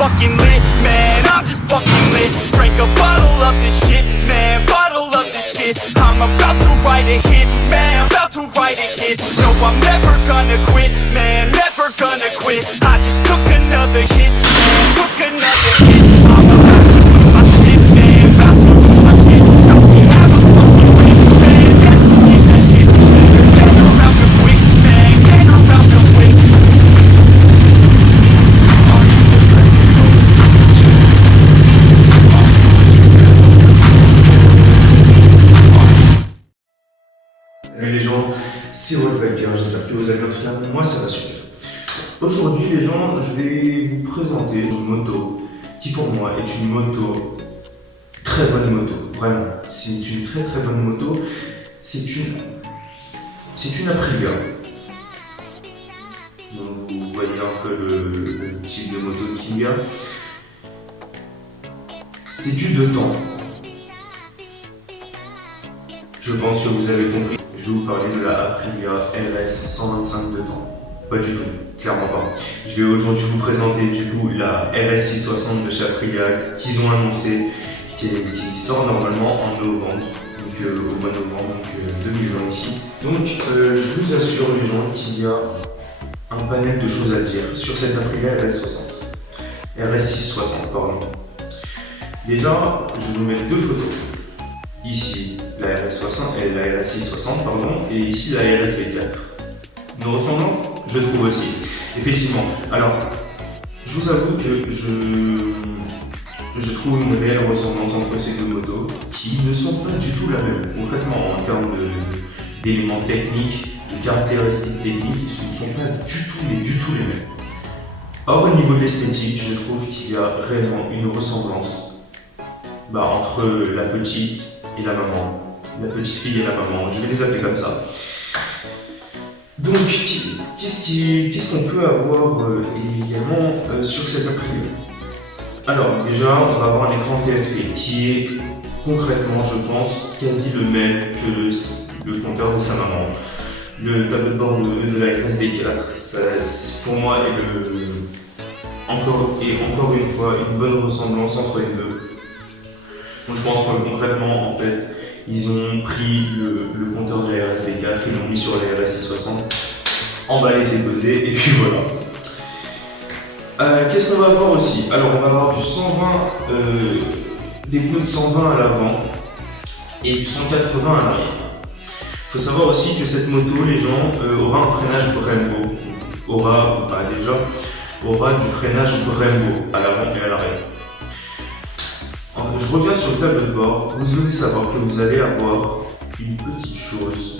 fucking lit, man, I'm just fucking lit. Drink a bottle of this shit, man, bottle of this shit. I'm about to write a hit, man, about to write a hit. No, I'm never gonna quit, man, never gonna quit. I just took another hit, man, took another hit. I'm about to lose my shit, man, about to lose my shit. Now she have a fucking win, man, yeah, she get that shit. Get her out the quick, man, get her out the quick. Salut les gens, c'est Wolfbacker, j'espère que vous allez bien, tout cas moi ça va super. Aujourd'hui les gens, je vais vous présenter une moto qui pour moi est une moto, très bonne moto, vraiment. C'est une très très bonne moto, c'est une Aprilia. Donc vous voyez un peu le type de moto qu'il y a. C'est du 2 temps. Je pense que vous avez compris. Je vais vous parler de la Aprilia RS 125 2 temps. Pas du tout, clairement pas. Je vais aujourd'hui vous présenter du coup la RS 660 de chez Aprilia qu'ils ont annoncé, qui sort normalement en novembre, donc au mois de novembre 2020 ici. Donc je vous assure les gens qu'il y a un panel de choses à dire sur cette Aprilia RS 660 pardon. Déjà, je vais vous mettre deux photos. Ici, la RS60 et la RS660, pardon, et ici la RSV4. Une ressemblance, je trouve aussi. Effectivement. Alors, je vous avoue que je trouve une réelle ressemblance entre ces deux motos qui ne sont pas du tout la même. Concrètement, en termes d'éléments techniques, de caractéristiques techniques, ce ne sont pas du tout les mêmes. Or, au niveau de l'esthétique, je trouve qu'il y a réellement une ressemblance entre la petite et la maman, la petite fille et la maman, je vais les appeler comme ça. Donc, qu'est-ce qu'on peut avoir également sur cette Aprilia? Alors, déjà, on va avoir un écran TFT qui est concrètement, je pense, quasi le même que le compteur de sa maman. Le tableau de bord de la RSV4, ça, pour moi, est encore une fois une bonne ressemblance entre les deux. Donc je pense que concrètement, en fait, ils ont pris le compteur de la RSV4, ils l'ont mis sur la RS660, emballé, c'est posé, et puis voilà. Qu'est-ce qu'on va avoir aussi? Alors on va avoir du 120, des pneus de 120 à l'avant et du 180 à l'arrière. Il faut savoir aussi que cette moto, les gens, aura un freinage Brembo. Aura du freinage Brembo à l'avant et à l'arrière. Je reviens sur le tableau de bord. Vous devez savoir que vous allez avoir une petite chose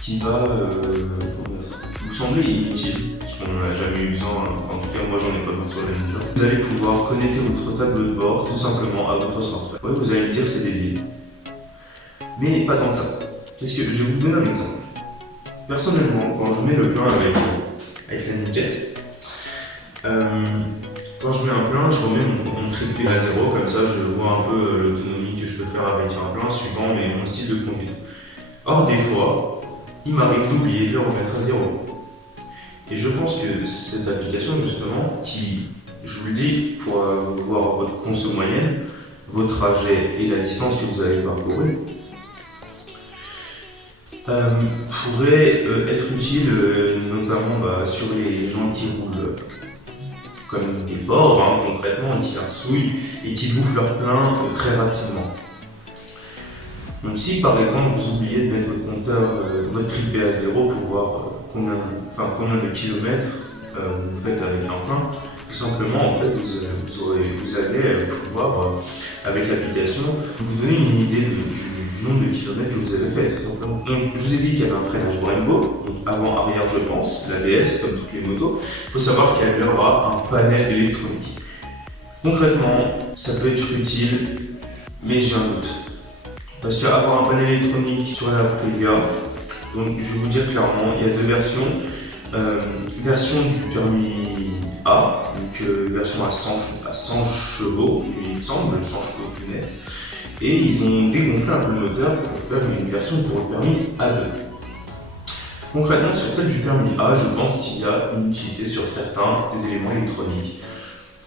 qui va vous sembler inutile, parce qu'on n'en a jamais eu besoin, en tout cas moi j'en ai pas besoin sur la Ninja. Vous allez pouvoir connecter votre tableau de bord tout simplement à votre smartphone. Ouais, vous allez me dire c'est débile. Mais pas tant que ça. Parce que je vais vous donner un exemple. Personnellement, quand je mets le plein avec la Ninjet, quand je mets un plein, je remets mon tripé à 0, comme ça je vois un peu l'autonomie que je peux faire avec un plein suivant mon style de conduite. Or des fois, il m'arrive d'oublier de le remettre à 0. Et je pense que cette application justement, qui, je vous le dis, pour voir votre conso moyenne, vos trajets et la distance que vous allez parcourir, pourrait être utile notamment sur les gens qui roulent comme des porcs concrètement, et qui harcouillent et qui bouffent leur plein très rapidement. Donc si par exemple vous oubliez de mettre votre compteur, votre tripé à 0 pour voir combien de kilomètres vous faites avec un plein, tout simplement en fait vous allez pouvoir avec l'application vous donner une idée du nombre de kilomètres que vous avez fait tout simplement. Donc je vous ai dit qu'il y avait un freinage Brembo, donc avant-arrière je pense, l'ABS comme toutes les motos. Il faut savoir qu'il y aura un panel électronique. Concrètement, ça peut être utile, mais j'ai un doute. Parce qu'avoir un panel électronique sur la Aprilia, donc je vais vous dire clairement, il y a deux versions. Version du permis A, donc version à 100 chevaux, il me semble, 100 chevaux plus net. Et ils ont dégonflé un peu le moteur pour faire une version pour le permis A2. Concrètement, sur celle du permis A, je pense qu'il y a une utilité sur certains éléments électroniques,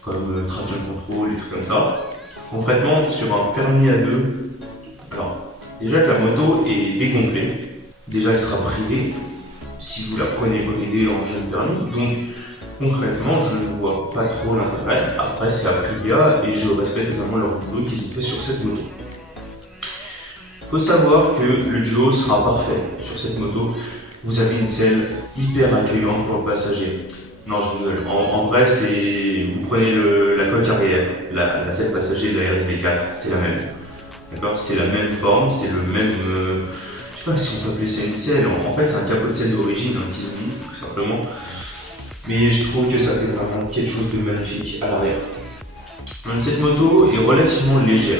comme traction control, des trucs comme ça. Concrètement, sur un permis A2, alors, déjà que la moto est dégonflée, déjà elle sera bridée, si vous la prenez bridée en jeune permis, donc concrètement, je ne vois pas trop l'intérêt. Après, c'est Aprilia et je respecte totalement leur boulot qu'ils ont fait sur cette moto. Il faut savoir que le duo sera parfait sur cette moto. Vous avez une selle hyper accueillante pour le passager. Non, je rigole. En vrai, vous prenez la coque arrière, la selle passager de la RSV4, c'est la même. D'accord, c'est la même forme, c'est le même. Je sais pas si on peut appeler ça une selle. En fait, c'est un capot de selle d'origine qu'ils ont mis, tout simplement. Mais je trouve que ça fait vraiment quelque chose de magnifique à l'arrière. Donc, cette moto est relativement légère.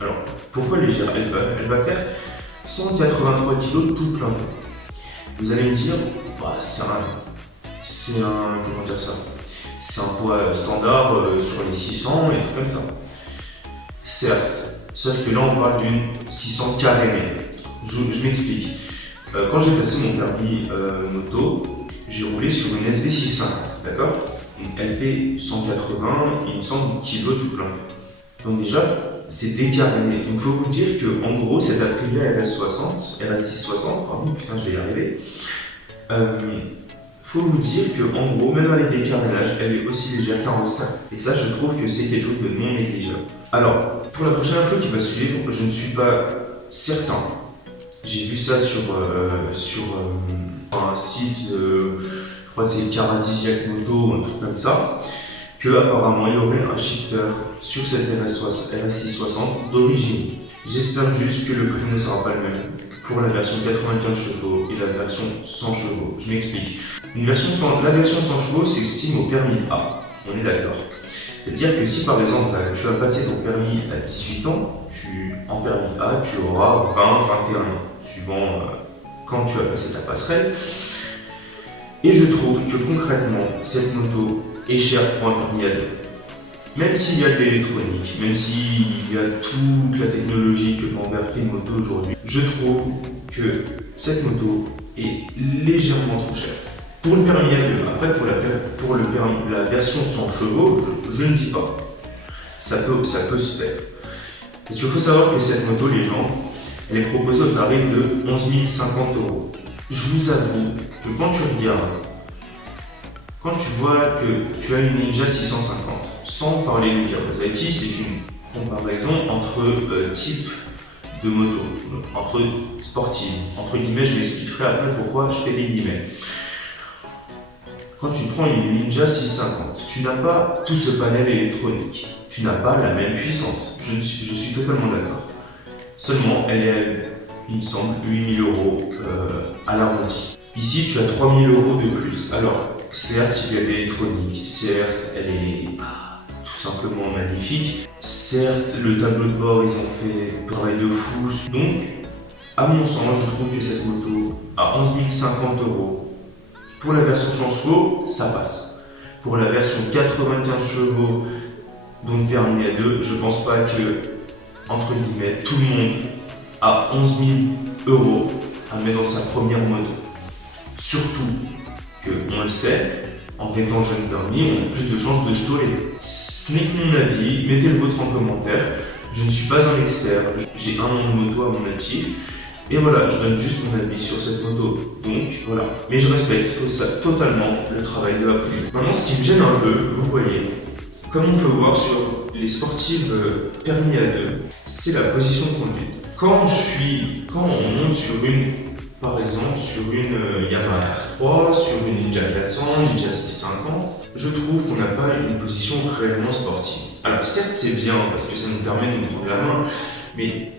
Alors, pourquoi légère? Elle va faire 183 kg tout plein feu. Vous allez me dire, bah, c'est un poids standard sur les 600 et tout comme ça. Certes, sauf que là on parle d'une 600 carénée. Je m'explique. Quand j'ai passé mon permis moto, j'ai roulé sur une SV650, d'accord? Elle fait 180, il me semble, kg tout plein feu. Donc déjà, c'est décaréné. Donc il faut vous dire que en gros, cette Aprilia RS660, pardon, putain, je vais y arriver. Faut vous dire que en gros, même avec des carénages, elle est aussi légère qu'un roadster. Et ça, je trouve que c'est quelque chose de non négligeable. Alors, pour la prochaine info qui va suivre, je ne suis pas certain. J'ai vu ça sur un site, je crois que c'est Caradisiac Moto ou un truc comme ça, que apparemment il y aurait un shifter sur cette RS660 d'origine. J'espère juste que le prix ne sera pas le même pour la version 95 chevaux et la version 100 chevaux. Je m'explique. La version 100 chevaux s'estime au permis A. On est d'accord. C'est-à-dire que si par exemple tu as passé ton permis à 18 ans, en permis A, tu auras 20-21 ans, suivant quand tu as passé ta passerelle. Et je trouve que concrètement, cette moto est chère pour un permis A2. Même s'il y a de l'électronique, même s'il y a toute la technologie que peut embarquer une moto aujourd'hui, je trouve que cette moto est légèrement trop chère. Pour le permis A2, après pour la version 100 chevaux, je ne dis pas. Ça peut se faire. Parce qu'il faut savoir que cette moto, les gens, elle est proposée au tarif de 11 050 €. Je vous avoue que quand tu regardes, quand tu vois que tu as une Ninja 650, sans parler du Kawasaki, c'est une comparaison entre types de moto, entre sportives. Entre guillemets, je m'expliquerai après pourquoi je fais des guillemets. Quand tu prends une Ninja 650, tu n'as pas tout ce panel électronique. Tu n'as pas la même puissance. Je suis totalement d'accord. Seulement, elle est, il me semble, 8 000 € à l'arrondi. Ici, tu as 3 000 € de plus. Alors, certes, il y a de l'électronique. Certes, elle est tout simplement magnifique. Certes, le tableau de bord, ils ont fait un travail de fou. Donc, à mon sens, je trouve que cette moto, à 11 050 €, pour la version 100 chevaux, ça passe. Pour la version 95 chevaux, donc permis A2, je pense pas que, entre guillemets, tout le monde a 11 000 € à mettre dans sa première moto. Surtout que, on le sait, en étant jeune permis, on a plus de chances de se toller. Ce n'est que mon avis, mettez le vôtre en commentaire. Je ne suis pas un expert, j'ai 1 an de moto à mon actif. Et voilà, je donne juste mon avis sur cette moto. Donc voilà. Mais je respecte totalement le travail de Aprilia. Maintenant, ce qui me gêne un peu, vous voyez, comme on peut voir sur les sportives permis A2, c'est la position de conduite. Quand on monte sur par exemple, sur une Yamaha R3, sur une Ninja 400, Ninja 650, je trouve qu'on n'a pas une position réellement sportive. Alors certes, c'est bien parce que ça nous permet de nous prendre la main, mais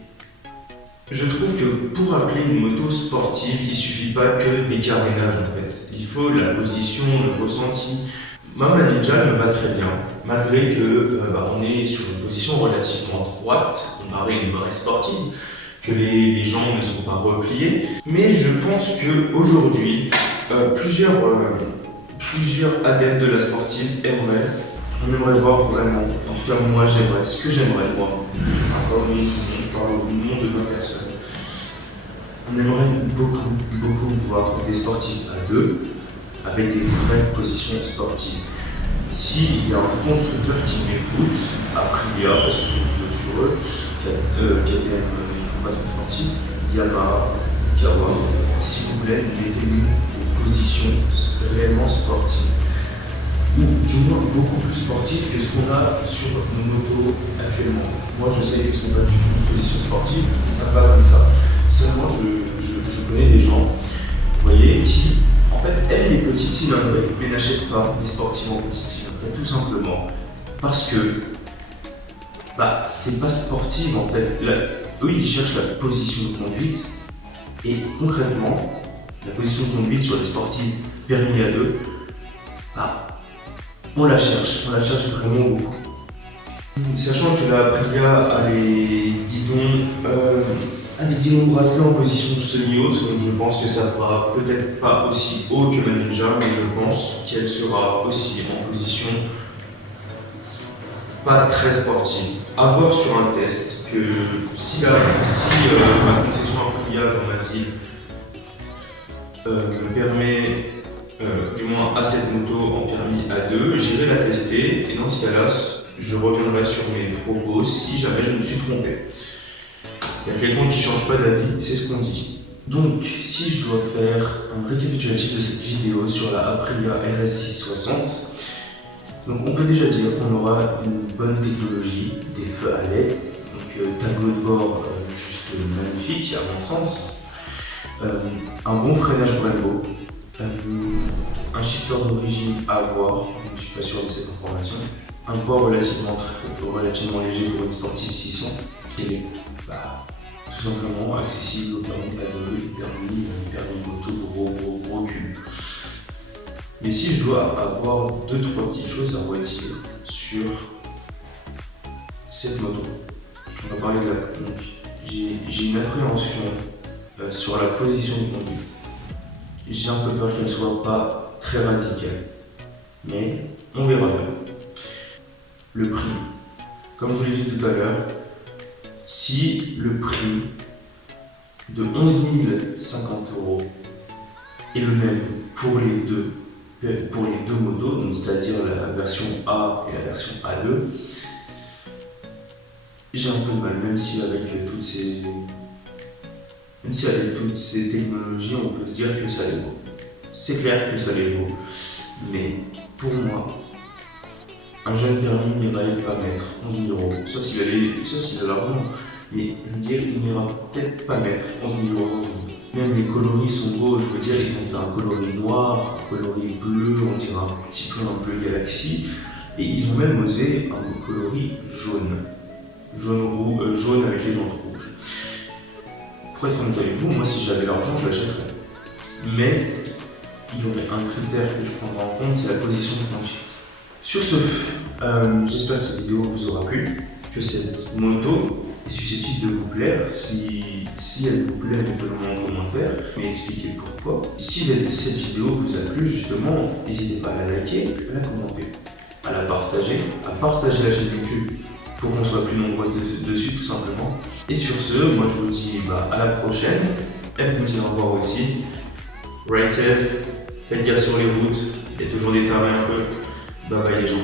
je trouve que pour appeler une moto sportive, il suffit pas que des carénages en fait. Il faut la position, le ressenti. Ma Ninja me va très bien, malgré que on est sur une position relativement droite, comparée à une vraie sportive, que les jambes ne sont pas repliées. Mais je pense qu'aujourd'hui, plusieurs adeptes de la sportive on aimerait voir vraiment, en tout cas moi j'aimerais, ce que j'aimerais moi, je ne parle pas au nom de tout le monde, je parle au nom de ma personne. On aimerait beaucoup voir des sportifs à deux avec des vraies positions sportives. S'il y a un constructeur qui m'écoute, Aprilia, parce que je fais une vidéo sur eux, KTM, ils ne font pas de sportif, Yamaha, Kawa, s'il vous plaît, mettez-nous des positions réellement sportives. Ou du moins beaucoup plus sportives que ce qu'on a sur nos motos actuellement. Moi je sais que ce n'est pas du tout une position sportive, mais ça va comme ça. Seulement je connais des gens, vous voyez, qui en fait aiment les petites cylindrées, mais n'achètent pas des sportifs en petites cylindrées, tout simplement parce que c'est pas sportif en fait. Là, eux ils cherchent la position de conduite, et concrètement, la position de conduite sur les sportifs permis à deux, on la cherche vraiment beaucoup. Sachant que la Aprilia a des guidons bracelets en position semi-haute, donc je pense que ça fera peut-être pas aussi haut que la Ninja, mais je pense qu'elle sera aussi en position pas très sportive. À voir sur un test, que si ma concession Aprilia dans ma ville me permet du moins à cette moto en permis A2, j'irai la tester et dans ce cas-là, je reviendrai sur mes propos si jamais je me suis trompé. Il y a quelqu'un qui ne change pas d'avis, c'est ce qu'on dit. Donc, si je dois faire un récapitulatif de cette vidéo sur la Aprilia RS660, donc on peut déjà dire qu'on aura une bonne technologie, des feux à LED, donc tableau de bord juste magnifique à mon sens, un bon freinage Brembo, un shifter d'origine à avoir, je ne suis pas sûr de cette information, un poids relativement léger pour une sportive 600 et tout simplement accessible au permis A2 et permis moto gros cul. Mais si je dois avoir 2-3 petites choses à redire sur cette moto, on va parler de la donc j'ai une appréhension sur la position de conduite. J'ai un peu peur qu'elle ne soit pas très radicale, mais on verra bien. Le prix, comme je vous l'ai dit tout à l'heure, si le prix de 11 050 € est le même pour les deux motos, donc c'est-à-dire la version A et la version A2, j'ai un peu de mal, même si avec toutes ces technologies, on peut se dire que ça les vaut. C'est clair que ça les vaut, mais pour moi, un jeune permis n'irait pas mettre 11 000 €, sauf s'il a l'argent, mais je veux dire, il n'ira peut-être pas mettre 11 000 € dans une moto. Même les coloris sont beaux, je veux dire, ils ont fait un coloris noir, un coloris bleu, on dirait un petit peu un bleu galaxie, et ils ont même osé un coloris jaune avec les jantes rouges. Pour être honnête avec vous, moi si j'avais l'argent, je l'achèterais. Mais il y aurait un critère que je prendrais en compte, c'est la position de conduite. Sur ce, j'espère que cette vidéo vous aura plu, que cette moto est susceptible de vous plaire. Si elle vous plaît, mettez-le en commentaire, mais expliquez pourquoi. Si cette vidéo vous a plu, justement, n'hésitez pas à la liker, à la commenter, à la partager, à partager la chaîne YouTube pour qu'on soit plus nombreux dessus, tout simplement. Et sur ce, moi je vous dis à la prochaine. Elle vous dit au revoir aussi. Ride safe, faites gaffe sur les routes, il y a toujours des tarés un peu. Bye bye les gens.